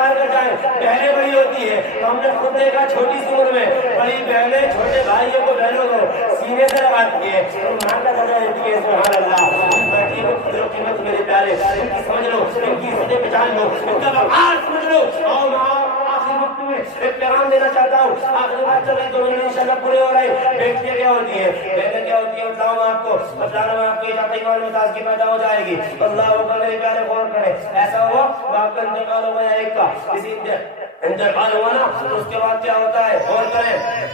نکال کر جائیں. بہنیں بڑی ہوتی ہیں, ہم نے خود دیکھا چھوٹی سی عمر میں بڑی بہنیں چھوٹے بھائیوں کو بہنوں کو سینے سے لگاتی ہے, مان کا درجہ دیتی ہے. سبحان اللہ. بیٹی کو قدر و قیمت میرے پیارے ان کی سمجھ لو, ان کی عزتیں پہچان لو, ان کا وقار سمجھ لو. اور آخری وقت میں ایک پیغام دینا چاہتا ہوں. آخری بات چل رہی 2 منٹ انشاءاللہ پورے ہو رہے. بیٹیاں کیا ہوتی ہیں, بہنیں کیا ہوتی ہیں, بتاؤں میں آپ کو, بتانا میں آپ کو, جاتے ایمان میں تازگی پیدا ہو جائے گی. اللہ اکبر میرے پیارے غور کریں. ایسا ہوا باپ کا انتقال ہو گیا, ایک کا کسی انتقال ہوا نا, اس کے بعد کیا ہوتا ہے غور کریں.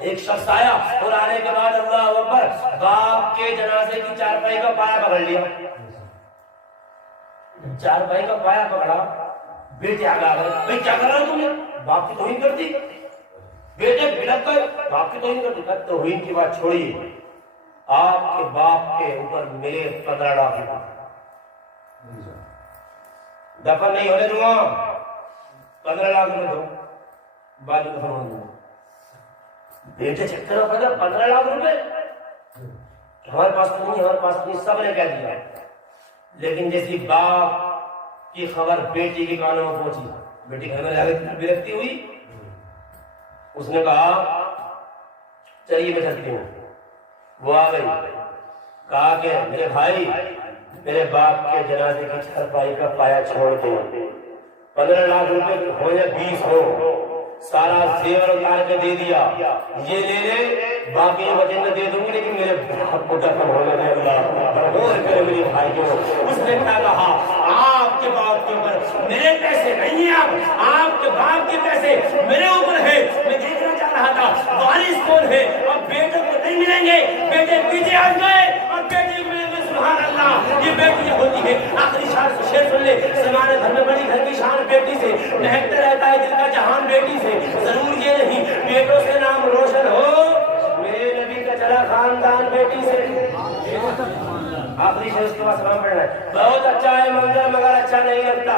ایک شخص آیا اور آنے کے بعد اللہ اکبر باپ کے جنازے کی چارپائی کا پایا پکڑ لیا. چارپائی کا پایا پکڑا, بیٹے آگے آ گئے, بھائی کیا کر رہا تم نے, باپ کی توہین کر دی. بیٹے بھڑک گئے, باپ کی توہین کر دی. توہین کی بات چھوڑیے, آپ کے باپ کے اوپر ملے 15 لاکھ روپے, دفن نہیں ہونے دوں گا, 15 لاکھ روپے دو, بعد میں دفن ہونے دوں گا. بیٹے چکر میں پڑ گیا, 15 لاکھ روپے ہمارے پاس تو نہیں, ہمارے پاس نہیں, سب نے کہہ دیا. لیکن جیسی باپ کی خبر بیٹی کے کانوں میں پہنچی, بیٹی گھر میں بلکتی ہوئی, اس نے کہا چلیے میں چلتی ہوں. وہ آ گئی, کہا کہ میرے بھائی میرے باپ کے جنازے کی چارپائی کا پایا چھوڑ دو, 15 لاکھ روپے ہو یا 20 ہو, سارا زیور اتار کے دے دیا, یہ لے لے, باقی وجہ میں دے دوں گی, لیکن میرے باپ کو دفن ہونے دے. اللہ غور کرے میرے بھائی کو. اس نے کیا کہا, آپ کے باپ کے اوپر میرے پیسے نہیں ہیں, آپ کے باپ کے پیسے میرے اوپر ہے. میں دیکھنا چاہ رہا تھا وارث کون ہے, اور بیٹے کو نہیں ملیں گے, بیٹے پیچھے ہٹ گئے اور بیٹے کو ملیں گے. سبحان اللہ. یہ بیٹی ہوتی ہے. آخری شعر سن لے, زمانے بھر میں بڑی گھر کی شان بیٹی سے, مہکتا رہتا ہے دل کا جہان بیٹی سے. ضرور یہ نہیں بیٹوں سے نام روشن ہو, میرے نبی کا چلا خاندان بیٹی سے. آخری شعر اس کے بعد سلام پڑھنا ہے. بہت اچھا ہے منظر مگر اچھا نہیں لگتا,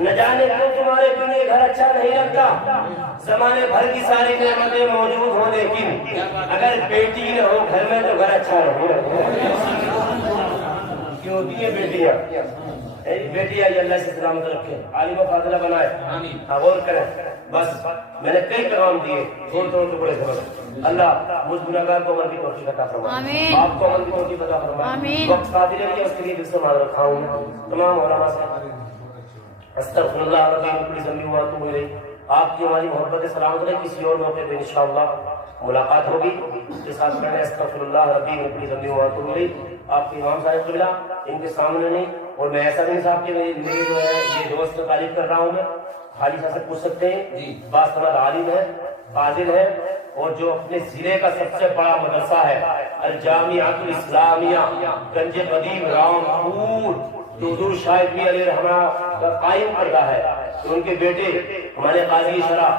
نہ جانے کیوں تمہارے بنے گھر اچھا نہیں لگتا. زمانے بھر کی ساری نعمتیں موجود ہوں, لیکن اگر بیٹی نہ ہو گھر میں تو گھر اچھا نہیں لگتا. کیوں ہوتی ہے بیٹیاں, بیٹی آئی اللہ سے سلامت رکھے, عالم و فاضلہ بنائے. غور کریں. بس میں نے کئی پیغام دیے, تھوڑے تھوڑے ٹکڑے سمجھ. اللہ مجھ گناہگار کو عمل کی توفیق عطا فرمائے, آپ کو عمل کی توفیق عطا فرمائے. وقت قادر ہے اس کے لیے دل سے معذرت رکھا ہوں. تمام علماء سے استغفر اللہ ربی من کل ذنب واتوب الیہ. آپ کی ہماری محبت سلامت رہے. کسی اور موقع پہ انشاءاللہ ملاقات ہوگی. اس کے ساتھ کرنے استغفر اللہ ربی من کل ذنب واتوب الیہ. آپ کے امام صاحب قبلہ ان کے سامنے نہیں, اور میں ایسا نہیں صاحب کہ میری جو ہے یہ دوست کا تعریف کر رہا ہوں. میں حاجی صاحب سے پوچھ سکتے ہیں, باصمت عالم ہے, فاضل ہے, اور جو اپنے ضلع کا سب سے بڑا مدرسہ ہے الجامعۃ الاسلامیہ گنج قدیم رامپور, جو حضور شاہ ابن علی رحمہ کا قائم کردہ ہے. تو ان کے بیٹے ہمارے قاضی شرح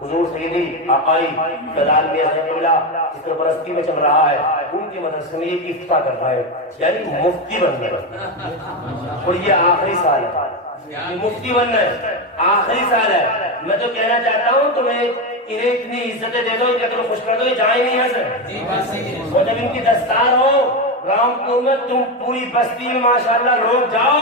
حضور سیدی آقائی جلال میاں صاحب قبلہ اس طرح پرستی میں چل رہا ہے, ان کے مدرسے میں یہ افتتاح کر رہا ہے, یعنی مفتی بن گئے. اور یہ آخری سال ہے, یہ مفتی بننا ہے, آخری سال ہے. میں تو کہنا چاہتا ہوں تمہیں انہیں اتنی عزتیں دے دو, ان کا خوش کر دو, یہ جائیں نہیں ہے سر. اور جب ان کی دستار ہو رامپور میں, تم پوری بستی میں ماشاءاللہ لوگ جاؤ,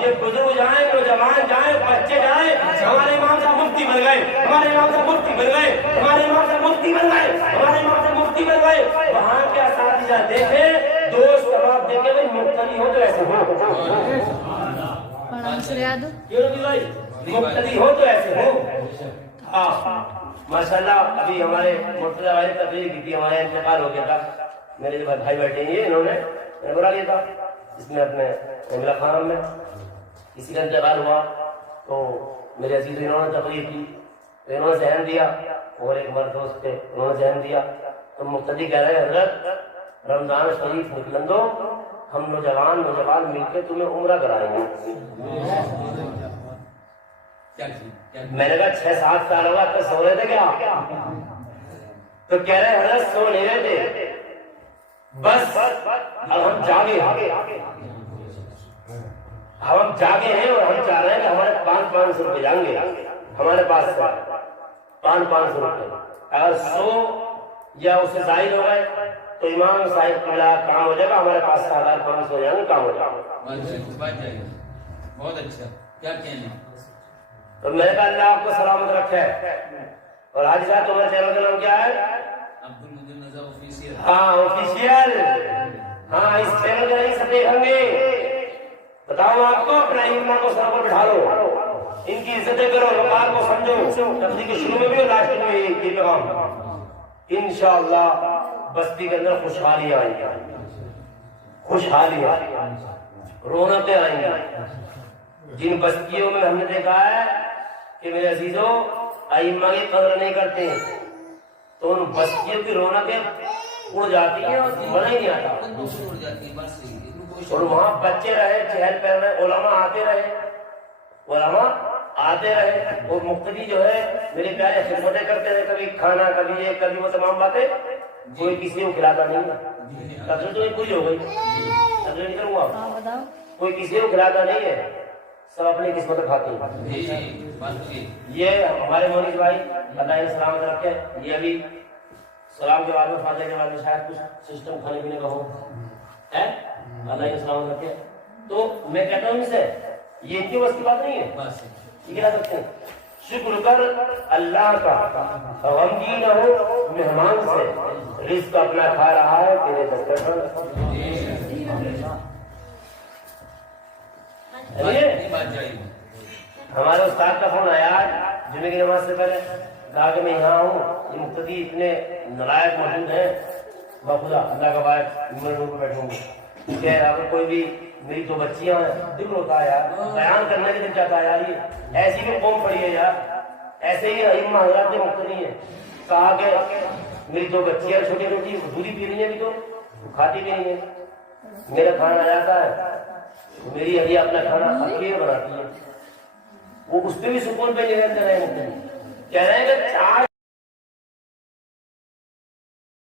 یہ بزرگ جائیں, نوجوان جائیں, بچے جائیں, ہمارے امام صاحب مفتی بن گئے, ہمارے امام صاحب مفتی بن گئے, ہمارے امام صاحب مفتی بن گئے, ہمارے امام صاحب مفتی بن گئے. وہاں کے اساتذہ دیکھیں, دوست احباب دیکھیں, بھائی مقتدی ہو تو ایسے ہو, مقتدی ہو تو ایسے ہو. ہاں ماشاءاللہ. ابھی ہمارے مرتضی والے تقریر کی تھی, ہمارا انتقال ہو گیا تھا. میرے جو بھائی بیٹھے ہیں انہوں نے بلا لیا تھا اس میں اپنے املا خانم میں, کسی کا انتقال ہوا تو میرے عزیز انہوں نے تقریر کی, تو انہوں نے ذہن دیا, اور ایک مرد دوست تھے انہوں نے ذہن دیا. تو مقتدی کہہ رہے ہیں حضرت رمضان شریف نکلن دو, ہم نوجوان مل کے تمہیں عمرہ کرائیں گے. میں نے کہا 6-7 سال ہوگا تو سو رہے تھے کیا؟ تو کہہ رہے حضرت سو نہیں رہے تھے, بس اب ہم جاگے ہیں, ہم جاگے ہیں, اور ہم چاہ رہے ہیں کہ ہمارے 500 روپے جائیں گے ہمارے پاس 500 روپے. اگر 100 یا اس سے زائد ہو گئے تو امام صاحب قبلہ کام ہو جائے گا, ہمارے پاس 1500 ہو جائیں گے, کام ہو جائے گا. بہت اچھا, کیا کہنے تو میں نے کہا اللہ آپ کو سلامت رکھے. اور حاجی صاحب تمہارے چینل کا نام کیا ہے؟ ہاں آفیشیل. ہاں اس چینل کا نہیں سب دیکھیں گے. بتاؤ آپ کو اپنا ایمان کو سر پر بٹھا لو, ان کی عزتیں کرو, وقار کو سمجھو. تبلیغ کے شروع میں بھی اور لاسٹ میں بھی یہ پیغام. انشاءاللہ بستی کے اندر خوشحالی آئیں گی, خوشحالی آئیں گی, رونقیں آئیں گی. جن بستیوں میں ہم نے دیکھا ہے کہ میرے عزیزوں ائمہ کی قدر نہیں کرتے تو ان بستیوں کی رونقیں اڑ جاتی ہیں اور مزہ ہی نہیں آتا. اور وہاں بچے رہے, چہل پہل رہے, علماء آتے رہے, علماء آتے رہے, اور مقتدی جو ہے میرے پیارے خدمتیں کرتے رہے, کبھی کھانا, کبھی یہ, کبھی وہ تمام باتیں. کوئی کسی کو کھلاتا نہیں ہے. تقریر تو پوری ہو گئی, تقریر نہیں کروں گا. کوئی کسی کو کھلاتا نہیں ہے, سب اپنی قسمت کھاتے ہیں. یہ ہمارے مونس بھائی اللہ انہیں سلامت رکھے, یہ ابھی سلام کے بعد میں فاتحہ کے بعد میں شاید کچھ سسٹم کھانے پینے کا ہو ہے, اللہ انہیں سلامت رکھے. تو میں کہتا ہوں ان سے یہ ان کی بس کی بات نہیں ہے, یہ کہہ سکتے ہیں شکر کر اللہ کا, غمگین نہ ہو مہمان سے, رزق اپنا کھا رہا ہے تیرے دسترخوان پر. ہمارے استاد کا فون آیا جمعے کی نماز سے پہلے, کہا کہ میں یہاں ہوں, یہ مقتدی اتنے نلائق موجود ہیں, بخدا اللہ کا باعث میں روم پہ بیٹھوں گا کہ اگر کوئی بھی میری دو بچیاں ہیں, دل ہوتا ہے یار, بیان کرنے کے دل چاہتا ہے یار, یہ ایسی بھی قوم پڑی ہے یار, ایسے ہی ائمہ حضرات مقتدی ہیں. کہا کہ میری دو بچیاں چھوٹی چھوٹی دودھی پی رہی ہیں, ابھی تو کھاتی بھی نہیں ہے, میرا کھانا آ جاتا ہے, میری ابھی اپنا کھانا اکیلے بناتی ہے, وہ اس پہ بھی سکون پہ نہیں رہتے رہے. کہہ رہے ہیں کہ 4